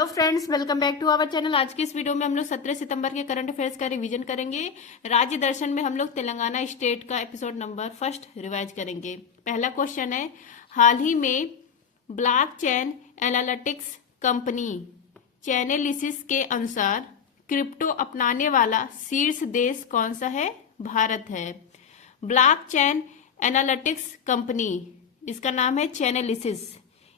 तो friends, welcome back to our channel. आज की इस वीडियो में हम लोग 17 सितंबर के करंट अफेयर्स का रिवीजन करेंगे। राज्य दर्शन में हम लोग तेलंगाना स्टेट का एपिसोड नंबर फर्स्ट रिवाइज करेंगे। पहला क्वेश्चन है, हाल ही में ब्लॉकचेन एनालिटिक्स कंपनी चैनेलिसिस के अनुसार क्रिप्टो अपनाने वाला शीर्ष देश कौन सा है? भारत है। ब्लॉकचेन एनालिटिक्स कंपनी, इसका नाम है चैनेलिसिस,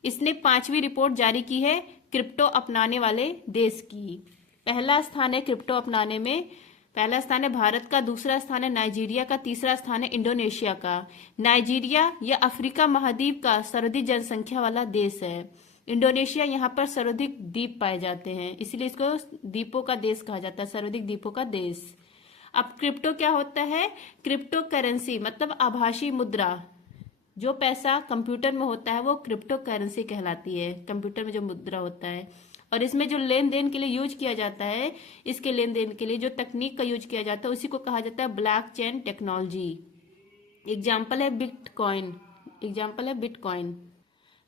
इसने 5वीं रिपोर्ट जारी की है क्रिप्टो अपनाने वाले देश की। पहला स्थान है क्रिप्टो अपनाने में, पहला स्थान है भारत का, दूसरा स्थान है नाइजीरिया का, तीसरा स्थान है इंडोनेशिया का। नाइजीरिया या अफ्रीका महाद्वीप का सर्वाधिक जनसंख्या वाला देश है। इंडोनेशिया यहाँ पर सर्वाधिक द्वीप पाए जाते हैं, इसलिए इसको द्वीपों का देश कहा जाता है, सर्वाधिक द्वीपों का देश। अब क्रिप्टो क्या होता है? क्रिप्टो करेंसी मतलब आभासी मुद्रा, जो पैसा कंप्यूटर में होता है वो क्रिप्टो करेंसी कहलाती है, कंप्यूटर में जो मुद्रा होता है। और इसमें जो लेन देन के लिए यूज किया जाता है, इसके लेन देन के लिए जो तकनीक का यूज किया जाता है उसी को कहा जाता है ब्लॉकचेन टेक्नोलॉजी। एग्जाम्पल है बिटकॉइन, एग्जाम्पल है बिटकॉइन।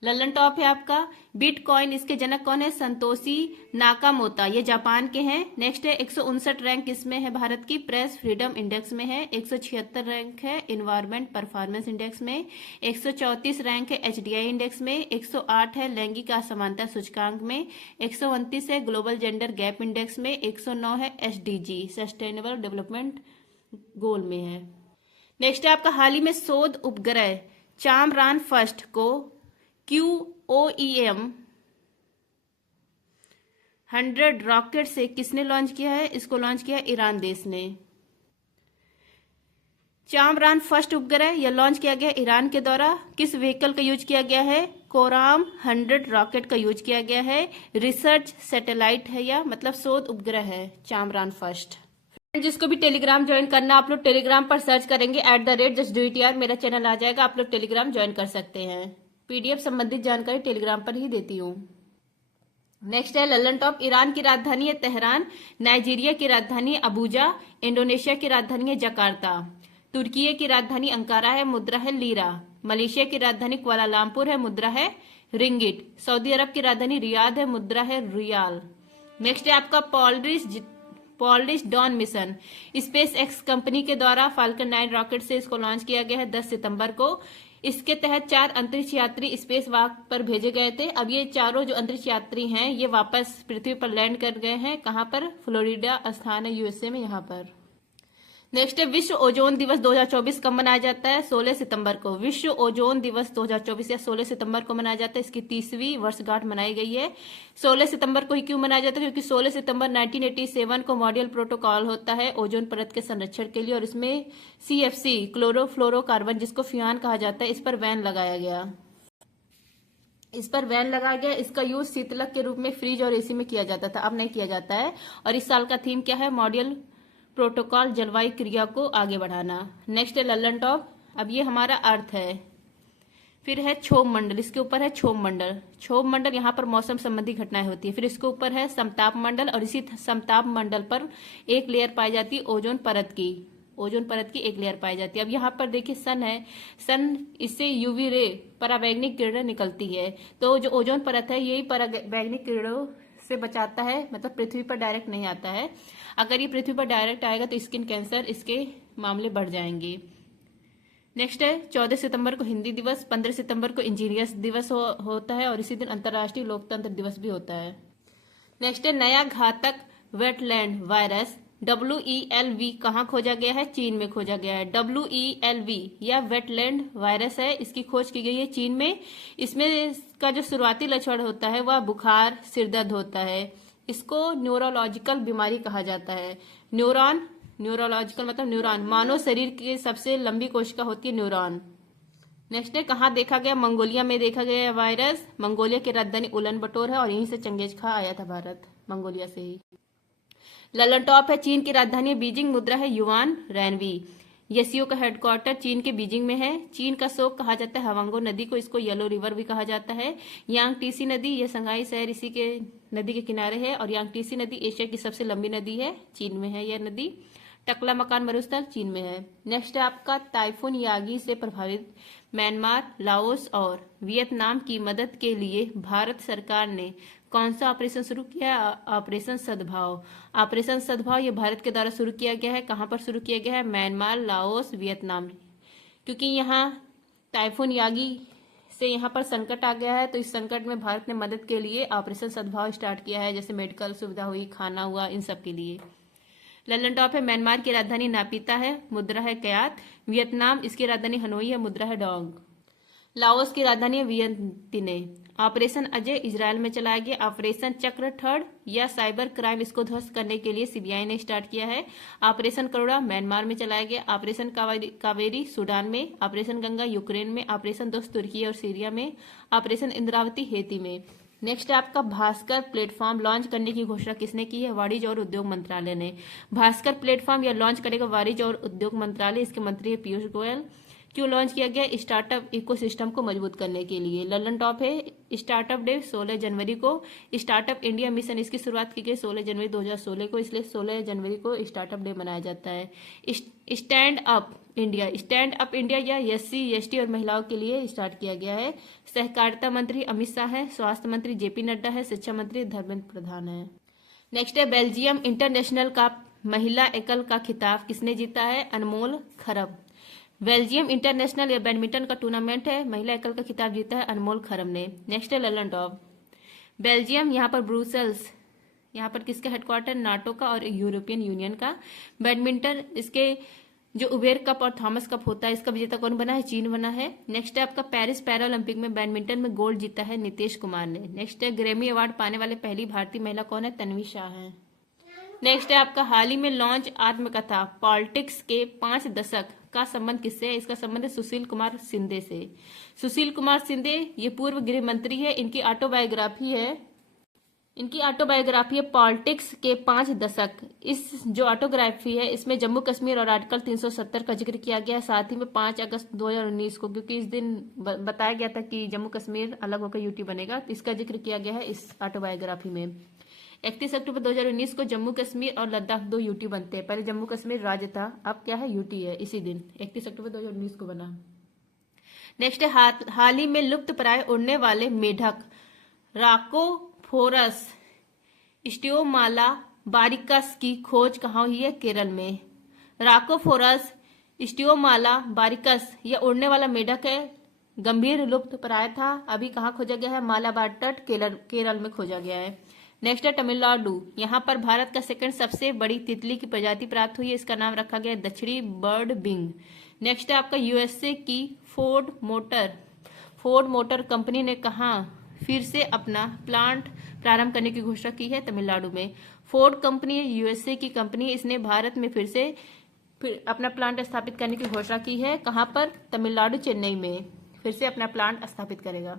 ललन टॉप है आपका बिटकॉइन, इसके जनक कौन है? संतोषी नाकामोटा, ये जापान के हैं। नेक्स्ट है 159 रैंक इसमें है भारत की प्रेस फ्रीडम इंडेक्स में है। 176 रैंक है इन्वायरमेंट परफॉर्मेंस इंडेक्स में। 134 रैंक है एचडीआई इंडेक्स में। 108 है लैंगिक असमानता सूचकांक में। 129 है ग्लोबल जेंडर गैप इंडेक्स में। 109 है एसडीजी सस्टेनेबल डेवलपमेंट गोल में है। नेक्स्ट है आपका हाल ही में शोध उपग्रह चांद्रयान फर्स्ट को QOEM 100 रॉकेट से किसने लॉन्च किया है? इसको लॉन्च किया है ईरान देश ने। चांद्रयान फर्स्ट उपग्रह यह लॉन्च किया गया ईरान के द्वारा। किस व्हीकल का यूज किया गया है? कोराम 100 रॉकेट का यूज किया गया है। रिसर्च सैटेलाइट है या मतलब शोध उपग्रह है चांद्रयान फर्स्ट। जिसको भी टेलीग्राम ज्वाइन करना, आप लोग टेलीग्राम पर सर्च करेंगे @justdoityar, मेरा चैनल आ जाएगा, आप लोग टेलीग्राम ज्वाइन कर सकते हैं। पीडीएफ संबंधित जानकारी टेलीग्राम पर ही देती हूँ। नेक्स्ट है ललन टॉप, ईरान की राजधानी है तेहरान, नाइजीरिया की राजधानी है अबूजा, इंडोनेशिया की राजधानी है जकार्ता, तुर्की की राजधानी अंकारा है, मुद्रा है लीरा, मलेशिया की राजधानी कुआलालंपुर है, मुद्रा है रिंगिट, सऊदी अरब की राजधानी रियाद है, मुद्रा है रियाल। नेक्स्ट है आपका Polaris don mission, space x company के द्वारा फाल्कन 9 रॉकेट से इसको लॉन्च किया गया है 10 सितंबर को। इसके तहत 4 अंतरिक्ष यात्री स्पेस वॉक पर भेजे गए थे। अब ये चारों जो अंतरिक्ष यात्री हैं ये वापस पृथ्वी पर लैंड कर गए हैं। कहां पर? फ्लोरिडा स्थान है यूएसए में, यहां पर। नेक्स्ट है विश्व ओजोन दिवस 2024 कब मनाया जाता है? 16 सितंबर को। विश्व ओजोन दिवस 2024 या 16 सितंबर को मनाया जाता है। इसकी 30वीं वर्षगांठ मनाई गई है। 16 सितंबर को ही क्यों मनाया जाता है? क्योंकि 16 सितंबर 1987 को मॉन्ट्रियल प्रोटोकॉल होता है ओजोन परत के संरक्षण के लिए, और इसमें CFC क्लोरोफ्लोरोकार्बन, जिसको फ्यूआन कहा जाता है, इस पर बैन लगाया गया। इसका यूज शीतलक के रूप में फ्रिज और एसी में किया जाता था, अब नहीं किया जाता है। और इस साल का थीम क्या है? मॉन्ट्रियल प्रोटोकॉल, जलवायु क्रिया को आगे बढ़ाना। नेक्स्ट है ललन टॉप, अब ये हमारा अर्थ है। फिर है क्षोभ मंडल, इसके ऊपर है क्षोभ मंडल। क्षोभ मंडल यहाँ पर मौसम संबंधी घटनाएं होती है। फिर इसके ऊपर है समताप मंडल, और इसी समताप मंडल पर एक लेयर पाई जाती है ओजोन परत की, ओजोन परत की एक लेयर पाई जाती है। अब यहाँ पर देखिए सन है, सन इससे यूवी रे परावैंगनिक किरणें निकलती है, तो जो ओजोन परत है यही परावैंगनिक किरणों से बचाता है, मतलब पृथ्वी पर डायरेक्ट नहीं आता है। अगर ये पृथ्वी पर डायरेक्ट आएगा तो स्किन कैंसर इसके मामले बढ़ जाएंगे। नेक्स्ट है 14 सितंबर को हिंदी दिवस, 15 सितंबर को इंजीनियर्स दिवस होता है, और इसी दिन अंतर्राष्ट्रीय लोकतंत्र दिवस भी होता है। नेक्स्ट है नया घातक वेटलैंड वायरस WELV कहाँ खोजा गया है? चीन में खोजा गया है। WELV या वेटलैंड वायरस है, इसकी खोज की गई है चीन में। इसमें का जो शुरुआती लक्षण होता है वह बुखार, सिरदर्द होता है। इसको न्यूरोलॉजिकल बीमारी कहा जाता है। न्यूरोलॉजिकल मतलब न्यूरॉन, मानव शरीर की सबसे लंबी कोशिका होती है न्यूरॉन। नेक्स्ट है कहाँ देखा गया? मंगोलिया में देखा गया वायरस। मंगोलिया की राजधानी उलन बटोर है, और यहीं से चंगेज खा आया था भारत, मंगोलिया से ही। ललन टॉप है चीन की राजधानी बीजिंग, मुद्रा है युआन रैनवी। एससीओ का हेडक्वार्टर चीन के बीजिंग में है। चीन का शोक कहा जाता है हवांगो नदी को, इसको येलो रिवर भी कहा जाता है। यांगटीसी नदी, यह संघाई शहर इसी के नदी के किनारे है, और यांगटीसी नदी एशिया की सबसे लंबी नदी है, चीन में है यह नदी। टकला मकान मरुस्थल चीन में है। नेक्स्ट है आपका टाइफून यागी से प्रभावित म्यांमार, लाओस और वियतनाम की मदद के लिए भारत सरकार ने कौन सा ऑपरेशन शुरू किया है? ऑपरेशन सद्भाव। ऑपरेशन सद्भाव ये भारत के द्वारा शुरू किया गया है। कहाँ पर शुरू किया गया है? Myanmar, Laos, Vietnam. क्योंकि यहाँ टाइफून यागी से यहाँ पर संकट आ गया है, तो इस संकट में भारत ने मदद के लिए ऑपरेशन सद्भाव स्टार्ट किया है, जैसे मेडिकल सुविधा हुई, खाना हुआ, इन सब के लिए। लल्लन टॉप है, म्यांमार की राजधानी नापिता है, मुद्रा है क्यात। वियतनाम, इसकी राजधानी हनोई है, मुद्रा है डोंग। लाओस की राजधानी है वियंतिने। ऑपरेशन अजय इजरायल में चलाया गया। ऑपरेशन चक्र थर्ड या साइबर क्राइम, इसको ध्वस्त करने के लिए सीबीआई ने स्टार्ट किया है। ऑपरेशन करुणा म्यांमार में चलाया गया। ऑपरेशन कावेरी सूडान में। ऑपरेशन गंगा यूक्रेन में। ऑपरेशन दोस्त तुर्की और सीरिया में। ऑपरेशन इंद्रावती हेती में। नेक्स्ट है आपका भास्कर प्लेटफॉर्म लॉन्च करने की घोषणा किसने की है? वाणिज्य और उद्योग मंत्रालय ने। भास्कर प्लेटफॉर्म या लॉन्च करेगा वाणिज्य और उद्योग मंत्रालय, इसके मंत्री है पीयूष गोयल। क्यों लॉन्च किया गया? स्टार्टअप इकोसिस्टम को मजबूत करने के लिए। लल्लन टॉप है, स्टार्टअप डे 16 जनवरी को। स्टार्टअप इंडिया मिशन, इसकी शुरुआत की गई 16 जनवरी 2016 को, इसलिए 16 जनवरी को स्टार्टअप डे मनाया जाता है। Stand up India, stand up India या एससी एसटी और महिलाओं के लिए स्टार्ट किया गया है। सहकारिता मंत्री अमित शाह है। स्वास्थ्य मंत्री जेपी नड्डा है। शिक्षा मंत्री धर्मेंद्र प्रधान है। नेक्स्ट है बेल्जियम इंटरनेशनल का महिला एकल का खिताब किसने जीता है? अनमोल खरब। बेल्जियम इंटरनेशनल या बैडमिंटन का टूर्नामेंट है, महिला एकल का खिताब जीता है अनमोल खरम ने। नेक्स्ट है लल्लन टॉप, बेल्जियम, यहाँ पर ब्रुसेल्स, यहाँ पर किसका हेडक्वार्टर? नाटो का और यूरोपियन यूनियन का। बैडमिंटन, इसके जो उबेर कप और थॉमस कप होता है, इसका विजेता कौन बना है? चीन बना है। नेक्स्ट है आपका पेरिस पैरालंपिक में बैडमिंटन में गोल्ड जीता है नीतीश कुमार ने। नेक्स्ट है ग्रैमी अवार्ड पाने वाले पहली भारतीय महिला कौन है? तन्वी शाह है। नेक्स्ट है आपका हाल ही में लॉन्च आत्मकथा पॉलिटिक्स के 5 दशक का संबंध किससे है? इसका संबंध है सुशील कुमार शिंदे से। सुशील कुमार शिंदे ये पूर्व गृह मंत्री है। इनकी ऑटोबायोग्राफी है पॉलिटिक्स के 5 दशक। इस जो ऑटोग्राफी है इसमें जम्मू कश्मीर और आर्टिकल 370 का जिक्र किया गया है, साथ ही में 5 अगस्त 2019 को, क्योंकि इस दिन बताया गया था कि जम्मू कश्मीर अलग होकर यूटी बनेगा, तो इसका जिक्र किया गया है इस ऑटोबायोग्राफी में। 31 अक्टूबर 2019 को जम्मू कश्मीर और लद्दाख 2 यूटी बनते हैं। पहले जम्मू कश्मीर राज्य था, अब क्या है? यूटी है। इसी दिन 31 अक्टूबर 2019 को बना। नेक्स्ट है हाल ही में लुप्त प्राय उड़ने वाले मेढक राकोफोरस स्टियोमाला बारिकस की खोज कहाँ हुई है? केरल में। राकोफोरस स्टियोमाला बारिकस यह उड़ने वाला मेढक है, गंभीर लुप्त प्राय था, अभी कहाँ खोजा गया है? मालाबार तट केरल में खोजा गया है। नेक्स्ट है तमिलनाडु, यहाँ पर भारत का सेकंड सबसे बड़ी तितली की प्रजाति प्राप्त हुई है, इसका नाम रखा गया दक्षिणी बर्ड बिंग। नेक्स्ट है आपका यूएसए की फोर्ड मोटर कंपनी ने कहा फिर से अपना प्लांट प्रारंभ करने की घोषणा की है? तमिलनाडु में। फोर्ड कंपनी यूएसए की कंपनी है, इसने भारत में फिर अपना प्लांट स्थापित करने की घोषणा की है। कहाँ पर? तमिलनाडु, चेन्नई में फिर से अपना प्लांट स्थापित करेगा।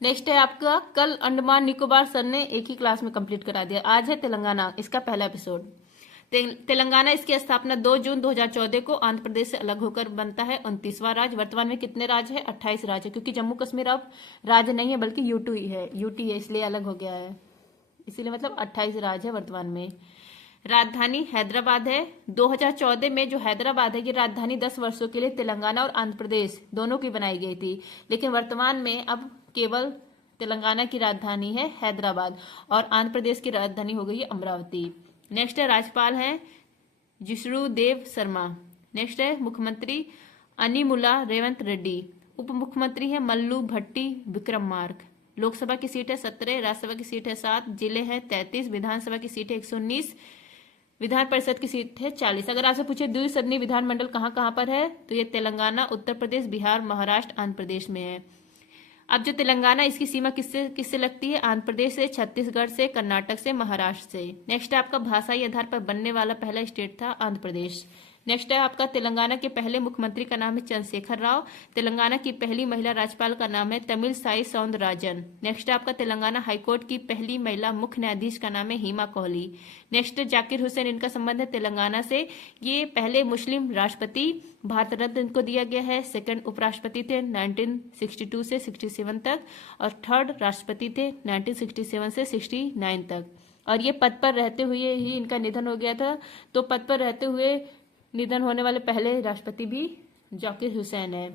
नेक्स्ट है आपका कल अंडमान निकोबार सर ने एक ही क्लास में कंप्लीट करा दिया। आज है तेलंगाना, इसका पहला एपिसोड। तेलंगाना इसकी स्थापना 2 जून 2014 को आंध्र प्रदेश से अलग होकर बनता है 29वां राज्य। वर्तमान में कितने राज्य है? 28 राज्य है, क्योंकि जम्मू कश्मीर अब राज्य नहीं है बल्कि यूटी है, इसलिए अलग हो गया है, इसीलिए मतलब 28 राज्य है वर्तमान में। राजधानी हैदराबाद है। 2014 में जो हैदराबाद है ये राजधानी 10 वर्षों के लिए तेलंगाना और आंध्र प्रदेश दोनों की बनाई गई थी, लेकिन वर्तमान में अब केवल तेलंगाना की राजधानी है हैदराबाद और आंध्र प्रदेश की राजधानी हो गई है अमरावती। नेक्स्ट है राज्यपाल है जिष्णुदेव शर्मा। नेक्स्ट है मुख्यमंत्री अनिमुला रेवंत रेड्डी। उप मुख्यमंत्री है मल्लू भट्टी विक्रमार्क। लोकसभा की सीट है 17, राज्यसभा की सीट है 7, जिले हैं 33, विधानसभा की सीट है 119, विधान परिषद की सीट है 40। अगर आपसे पूछे द्विसदनीय विधानमंडल कहाँ कहाँ पर है, तो ये तेलंगाना, उत्तर प्रदेश, बिहार, महाराष्ट्र, आंध्र प्रदेश में है। अब जो तेलंगाना, इसकी सीमा किससे लगती है? आंध्र प्रदेश से, छत्तीसगढ़ से, कर्नाटक से, महाराष्ट्र से। नेक्स्ट है आपका भाषाई आधार पर बनने वाला पहला स्टेट था आंध्र प्रदेश। नेक्स्ट है आपका तेलंगाना के पहले मुख्यमंत्री का नाम है चंद्रशेखर राव। तेलंगाना की पहली महिला राज्यपाल का नाम है तमिल साई सौंदरराजन। नेक्स्ट है आपका तेलंगाना हाईकोर्ट की पहली महिला मुख्य न्यायाधीश का नाम है हेमा कोहली। नेक्स्ट है जाकिर हुसैन, इनका संबंध है तेलंगाना से। ये पहले मुस्लिम राष्ट्रपति, भारत रत्न इनको दिया गया है। सेकंड उपराष्ट्रपति थे 1962 से 67 तक, और थर्ड राष्ट्रपति थे 1967 से 69 तक। और ये पद पर रहते हुए ही इनका निधन हो गया था, तो पद पर रहते हुए निधन होने वाले पहले राष्ट्रपति भी जाकिर हुसैन है।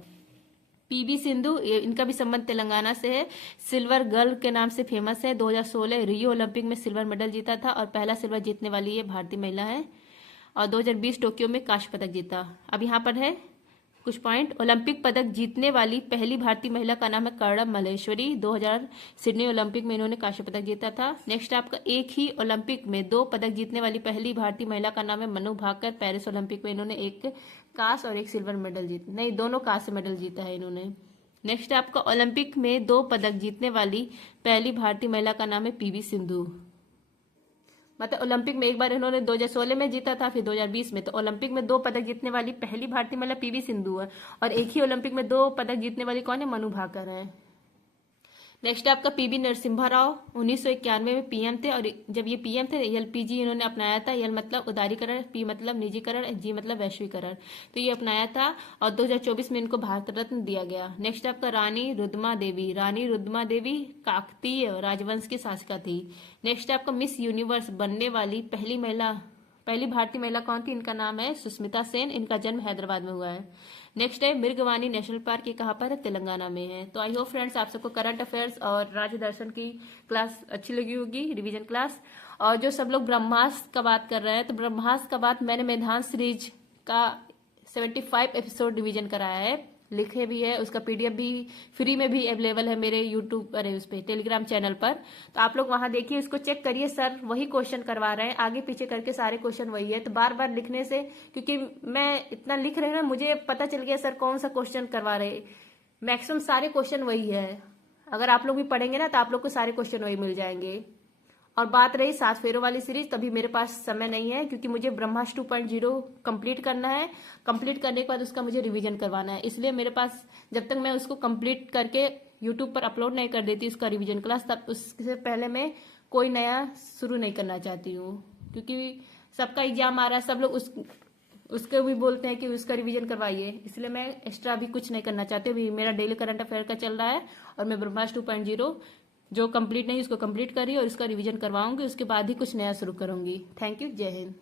पीवी सिंधु, इनका भी संबंध तेलंगाना से है। सिल्वर गर्ल के नाम से फेमस है। 2016 रियो ओलंपिक में सिल्वर मेडल जीता था और पहला सिल्वर जीतने वाली ये भारतीय महिला है। और 2020 टोक्यो में कांस्य पदक जीता। अब यहाँ पर है कुछ पॉइंट। ओलंपिक पदक जीतने वाली पहली भारतीय महिला का नाम है कर्णम मल्लेश्वरी। 2000 सिडनी ओलंपिक में इन्होंने कांस्य पदक जीता था। नेक्स्ट आपका एक ही ओलंपिक में 2 पदक जीतने वाली पहली भारतीय महिला का नाम है मनु भाकर। पेरिस ओलंपिक में इन्होंने एक कांस्य और एक सिल्वर मेडल जीता, नहीं दोनों कांस्य मेडल जीता है इन्होंने। नेक्स्ट आपका ओलंपिक में 2 पदक जीतने वाली पहली भारतीय महिला का नाम है पीवी सिंधु। मतलब ओलंपिक में एक बार इन्होंने 2016 में जीता था, फिर 2020 में। तो ओलंपिक में 2 पदक जीतने वाली पहली भारतीय महिला पीवी सिंधु है। और एक ही ओलंपिक में 2 पदक जीतने वाली कौन है? मनु भाकर है। नेक्स्ट आपका पीवी नरसिम्हा राव 1991 में पीएम थे। और जब ये पीएम थे एलपीजी इन्होंने अपनाया था। एल मतलब उदारीकरण, पी मतलब निजीकरण, जी मतलब वैश्वीकरण। तो ये अपनाया था और 2024 में इनको भारत रत्न दिया गया। नेक्स्ट आपका रानी रुद्रमा देवी। रानी रुद्रमा देवी काकतीय राजवंश की शासिका थी। नेक्स्ट आपका मिस यूनिवर्स बनने वाली पहली भारतीय महिला कौन थी? इनका नाम है सुष्मिता सेन। इनका जन्म हैदराबाद में हुआ है। नेक्स्ट है मृगवानी नेशनल पार्क, ये कहाँ पर है? तेलंगाना में है। तो आई होप फ्रेंड्स आप सबको करंट अफेयर्स और राज्य दर्शन की क्लास अच्छी लगी होगी, रिवीजन क्लास। और जो सब लोग ब्रह्मास्त्र का बात कर रहे हैं, तो ब्रह्मास्त्र का बात मैंने मैदान सीरीज का 75 एपिसोड रिवीजन कराया है, लिखे भी है। उसका पीडीएफ भी फ्री में भी अवेलेबल है मेरे यूट्यूब उस पर टेलीग्राम चैनल पर। तो आप लोग वहां देखिए, इसको चेक करिए। सर वही क्वेश्चन करवा रहे हैं, आगे पीछे करके सारे क्वेश्चन वही है। तो बार बार लिखने से, क्योंकि मैं इतना लिख रही हूँ ना, मुझे पता चल गया सर कौन सा क्वेश्चन करवा रहे। मैक्सिमम सारे क्वेश्चन वही है। अगर आप लोग भी पढ़ेंगे ना तो आप लोग को सारे क्वेश्चन वही मिल जाएंगे। और बात रही 7 फेरों वाली सीरीज, तभी मेरे पास समय नहीं है, क्योंकि मुझे ब्रह्मास्त्र 2.0 कंप्लीट करना है। कंप्लीट करने के बाद उसका मुझे रिवीजन करवाना है। इसलिए मेरे पास, जब तक मैं उसको कंप्लीट करके यूट्यूब पर अपलोड नहीं कर देती उसका रिवीजन क्लास, तब उससे पहले मैं कोई नया शुरू नहीं करना चाहती हूँ। क्योंकि सबका एग्जाम आ रहा है, सब लोग उसके भी बोलते हैं कि उसका रिवीजन करवाइए। इसलिए मैं एक्स्ट्रा भी कुछ नहीं करना चाहती। अभी मेरा डेली करंट अफेयर का चल रहा है और मैं ब्रह्मास्त्र 2.0 जो कंप्लीट नहीं उसको कंप्लीट करी और इसका रिवीजन करवाऊंगी। उसके बाद ही कुछ नया शुरू करूंगी। Thank you. जय हिंद।